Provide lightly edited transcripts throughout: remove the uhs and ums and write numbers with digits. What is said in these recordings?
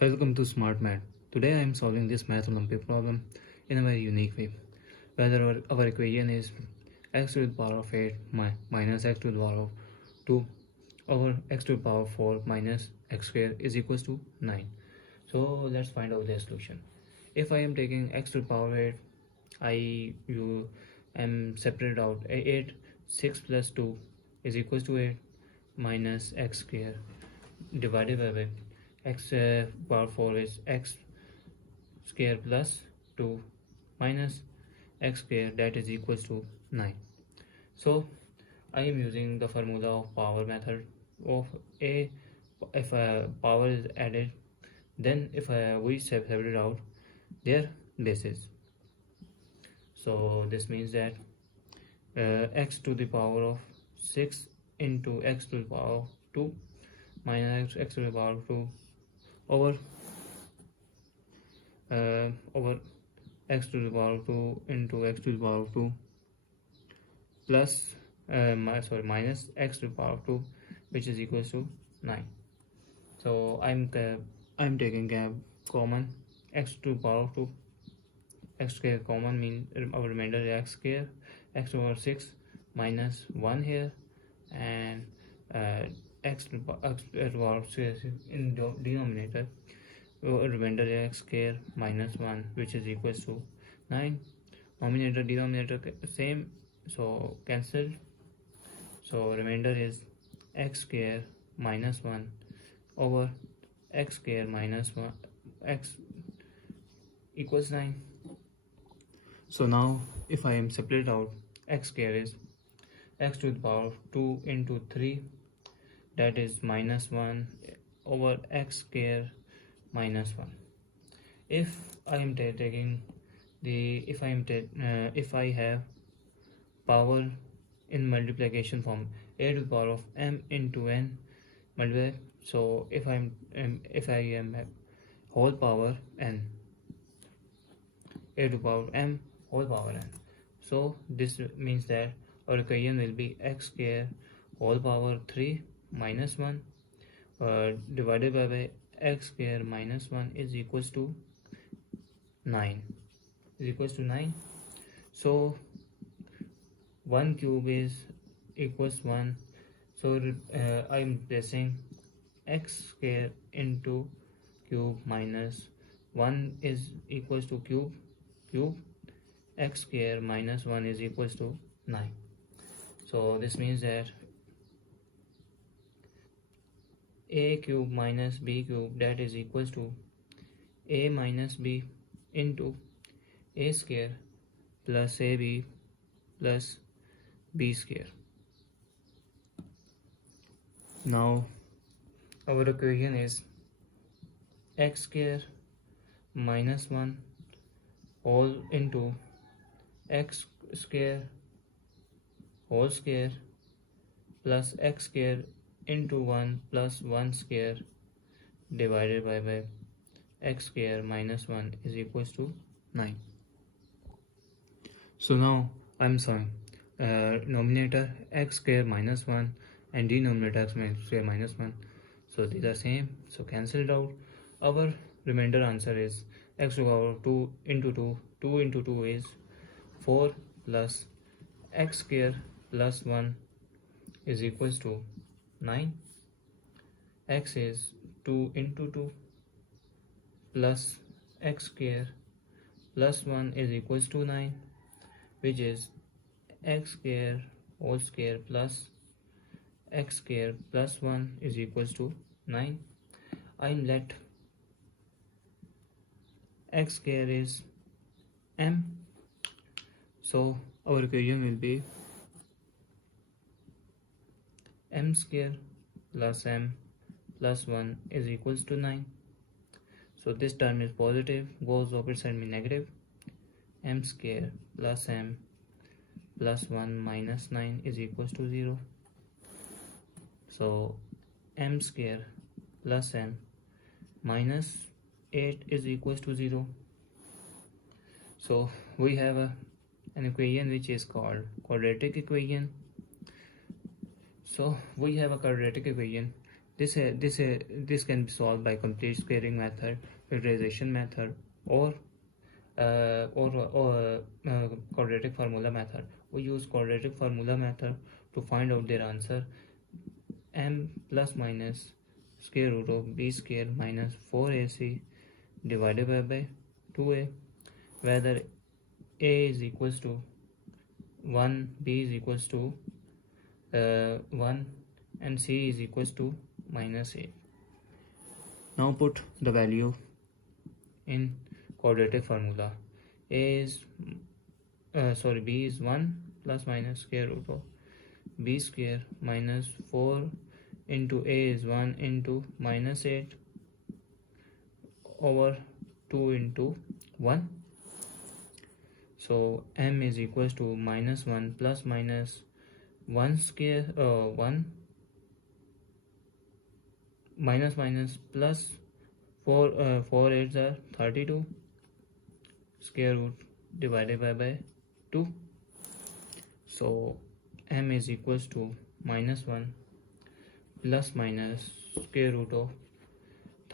Welcome to Smart Math. Today I am solving this Math Olympiad problem in a very unique way. Whether our equation is x to the power of 8 minus x to the power of 2 over x to the power of 4 minus x square is equals to 9. So let's find out the solution. If I am taking x to the power of 8, I am separated out 8, 6 plus 2 is equals to 8 minus x square divided by x power 4 is x square plus 2 minus x square, that is equals to 9. So I am using the formula of power method of a. If power is added, then if we separate out their bases. So this means that x to the power of 6 into x to the power of 2 minus x to the power of 2 over x to the power of 2 into x to the power of 2 plus minus x to the power of 2, which is equals to 9. So I'm taking common x to the power of 2. X square common means our remainder is x square, x over 6 minus 1 here, and x to the power of 6 in denominator, remainder is x square minus 1, which is equals to 9. Numerator denominator same, so cancelled. So remainder is x square minus 1 over x square minus 1, x equals 9. So now if I am separate out, x square is x to the power of 2 into 3, that is minus 1 over x square minus 1. If I am taking the if I have power in multiplication form, a to the power of m into n multiply. So if I am whole power n, a to the power of m whole power n. So this means that our equation will be x square whole power 3 minus 1 divided by x square minus 1 is equals to 9. So 1 cube is equals 1. So I am placing x square into cube minus 1 is equals to cube, x square minus 1 is equals to 9. So this means that a cube minus b cube, that is equals to a minus b into a square plus ab plus b square. Now our equation is x square minus 1 whole into x square whole square plus x square into 1 plus 1 square divided by x square minus 1 is equals to 9. So now I am solving numerator x square minus 1 and denominator x square minus 1. So these are same, so cancel it out. Our remainder answer is x to the power of 2 into 2. 2 into 2 is 4 plus x square plus 1 is equals to 9. X is 2 into 2 plus x square plus 1 is equals to 9, which is x square whole square plus x square plus 1 is equals to 9. I let x square is m. So our equation will be m square plus m plus 1 is equals to 9. So this term is positive, goes opposite side mean negative. M square plus m plus 1 minus 9 is equals to 0. So m square plus m minus 8 is equals to 0. So we have an equation which is called quadratic equation. So we have a quadratic equation This can be solved by complete squaring method, factorization method, or quadratic formula method. We use quadratic formula method to find out their answer. M plus minus square root of b square minus 4ac divided by 2a, whether a is equals to 1, b is equals to 1, and c is equals to minus a. Now put the value in quadratic formula. b is 1 plus minus square root of b square minus 4 into a is 1 into minus 8 over 2 into 1. So m is equals to minus 1 plus minus 1 square 1 minus plus 4 8s are 32 square root divided by 2. So m is equals to minus 1 plus minus square root of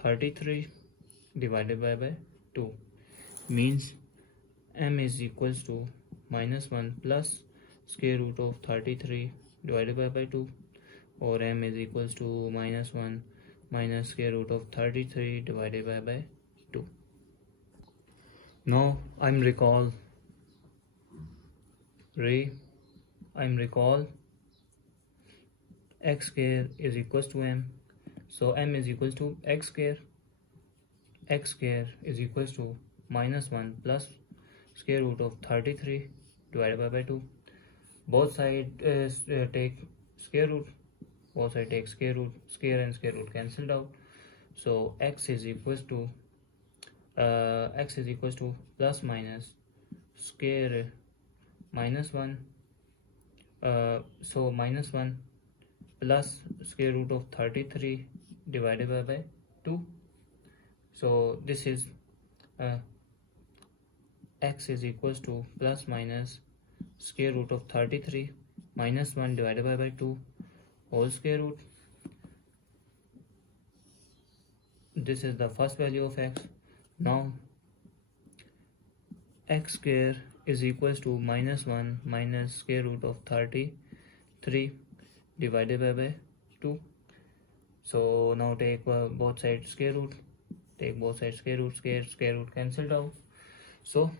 33 divided by 2, means m is equals to minus 1 plus square root of 33 divided by 2, or m is equals to minus 1 minus square root of 33 divided by 2. Now I'm recall x square is equals to m. So m is equals to x square is equals to minus 1 plus square root of 33 divided by 2. Both sides take square root. Both sides take square root. Square and square root cancelled out. So x is equals to plus minus square minus 1. So minus 1 plus square root of 33 divided by 2. So this is x is equals to plus minus square root of 33 minus 1 divided by 2 whole square root. This is the first value of x. Now x square is equals to minus 1 minus square root of 33 divided by 2. So now take both sides square root. Take both sides square root. Square root cancelled out. So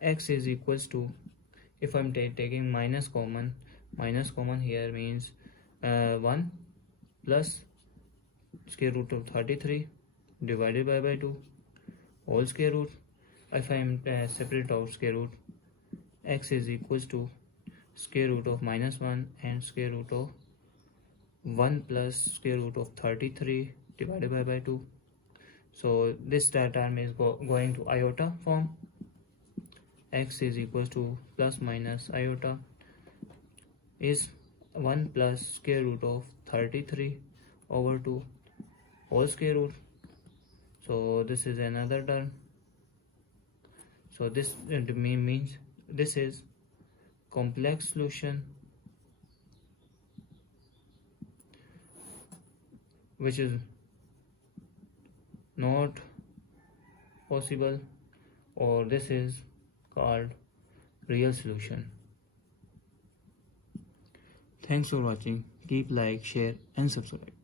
x is equals to, if I'm taking minus common here means 1 plus square root of 33 divided by 2 whole square root. If I am separate out square root, x is equals to square root of minus 1 and square root of 1 plus square root of 33 divided by 2. So this term is going to iota form. X is equals to plus minus iota is 1 plus square root of 33 over 2 whole square root. So this is another term. So this means this is complex solution which is not possible, or this is called real solution. Thanks for watching. Keep like, share and subscribe.